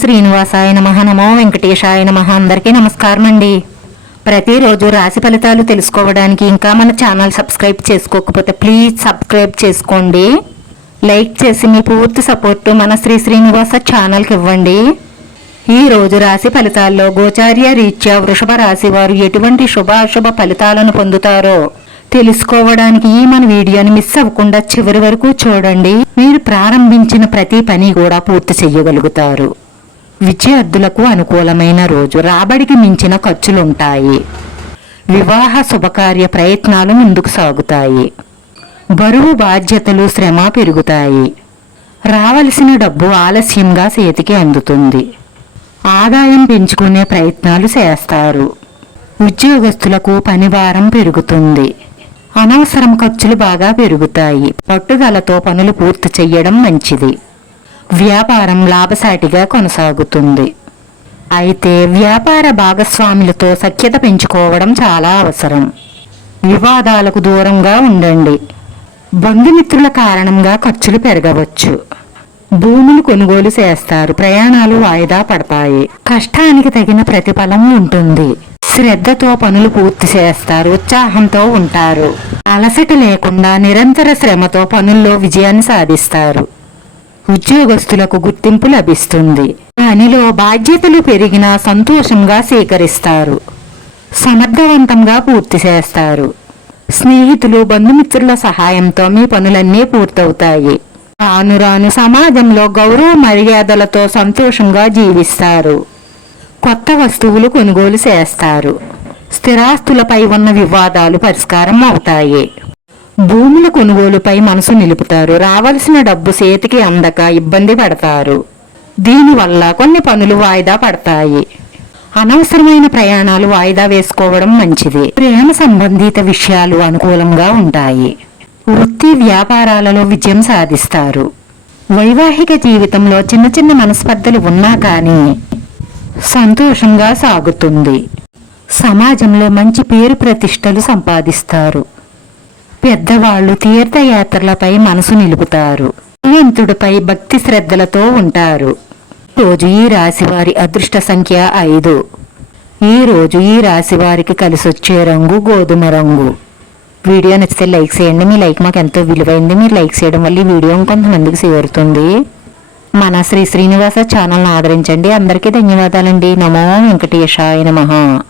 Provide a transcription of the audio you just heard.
శ్రీనివాసాయ నమ నమో వెంకటేశాయ నమ. అందరికీ నమస్కారం అండి ప్రతిరోజు రాశి ఫలితాలు తెలుసుకోవడానికి ఇంకా మన ఛానల్ సబ్స్క్రైబ్ చేసుకోకపోతే ప్లీజ్ సబ్స్క్రైబ్ చేసుకోండి. లైక్ చేసి మీ పూర్తి సపోర్టు మన శ్రీ శ్రీనివాస ఛానల్కి ఇవ్వండి. ఈ రోజు రాశి ఫలితాల్లో గోచార్య రీత్యా వృషభ రాశి వారు ఎటువంటి శుభాశుభ ఫలితాలను పొందుతారో తెలుసుకోవడానికి ఈ మన వీడియోని మిస్ అవ్వకుండా చివరి వరకు చూడండి. మీరు ప్రారంభించిన ప్రతి పని కూడా పూర్తి చేయగలుగుతారు. విద్యార్థులకు అనుకూలమైన రోజు. రాబడికి మించిన ఖర్చులుంటాయి. వివాహ శుభకార్య ప్రయత్నాలు ముందుకు సాగుతాయి. బరువు బాధ్యతలు శ్రమ పెరుగుతాయి. రావలసిన డబ్బు ఆలస్యంగా చేతికి అందుతుంది. ఆదాయం పెంచుకునే ప్రయత్నాలు చేస్తారు. ఉద్యోగస్తులకు పనిభారం పెరుగుతుంది. అనవసరం ఖర్చులు బాగా పెరుగుతాయి. పట్టుదలతో పనులు పూర్తి చేయడం మంచిది. వ్యాపారం లాభసాటిగా కొనసాగుతుంది. అయితే వ్యాపార భాగస్వాములతో సఖ్యత పెంచుకోవడం చాలా అవసరం. వివాదాలకు దూరంగా ఉండండి. బంధుమిత్రుల కారణంగా ఖర్చులు పెరగవచ్చు. భూములు కొనుగోలు చేస్తారు ప్రయాణాలు వాయిదా పడతాయి. కష్టానికి తగిన ప్రతిఫలం ఉంటుంది. శ్రద్ధతో పనులు పూర్తి చేస్తారు ఉత్సాహంతో ఉంటారు. అలసట లేకుండా నిరంతర శ్రమతో పనుల్లో విజయాన్ని సాధిస్తారు. ఉద్యోగస్తులకు గుర్తింపు లభిస్తుంది. పనిలో బాధ్యతలు పెరిగినా సంతోషంగా స్వీకరిస్తారు సమర్థవంతంగా పూర్తి చేస్తారు. స్నేహితులు బంధుమిత్రుల సహాయంతో మీ పనులన్నీ పూర్తవుతాయి. రాను రాను సమాజంలో గౌరవ మర్యాదలతో సంతోషంగా జీవిస్తారు. కొత్త వస్తువులు కొనుగోలు చేస్తారు. స్థిరాస్తులపై ఉన్న వివాదాలు పరిష్కారం అవుతాయి భూముల కొనుగోలుపై మనసు నిలుపుతారు. రావలసిన డబ్బు చేతికి అందక ఇబ్బంది పడతారు. దీనివల్ల కొన్ని పనులు వాయిదా పడతాయి. అనవసరమైన ప్రయాణాలు వాయిదా వేసుకోవడం మంచిది. ప్రేమ సంబంధిత విషయాలు అనుకూలంగా ఉంటాయి. వృత్తి వ్యాపారాలలో విజయం సాధిస్తారు. వైవాహిక జీవితంలో చిన్న చిన్న మనస్పర్ధలు ఉన్నా కానీ సంతోషంగా సాగుతుంది. సమాజంలో మంచి పేరు ప్రతిష్టలు సంపాదిస్తారు. పెద్దవాళ్ళు తీర్థయాత్రలపై మనసు నిలుపుతారు. భగవంతుడిపై భక్తి శ్రద్ధలతో ఉంటారు. రోజు ఈ రాశి వారి అదృష్ట సంఖ్య ఐదు. ఈ రోజు ఈ రాశి వారికి కలిసొచ్చే రంగు గోధుమ రంగు. వీడియో నచ్చితే లైక్ చేయండి. మీ లైక్ మాకు ఎంతో విలువైంది. మీరు లైక్ చేయడం వల్ల ఈ వీడియో కొంతమందికి చేరుతుంది. మన శ్రీ శ్రీనివాస ఛానల్ని ఆదరించండి. అందరికీ ధన్యవాదాలండి. నమో వెంకటేశాయ నమహా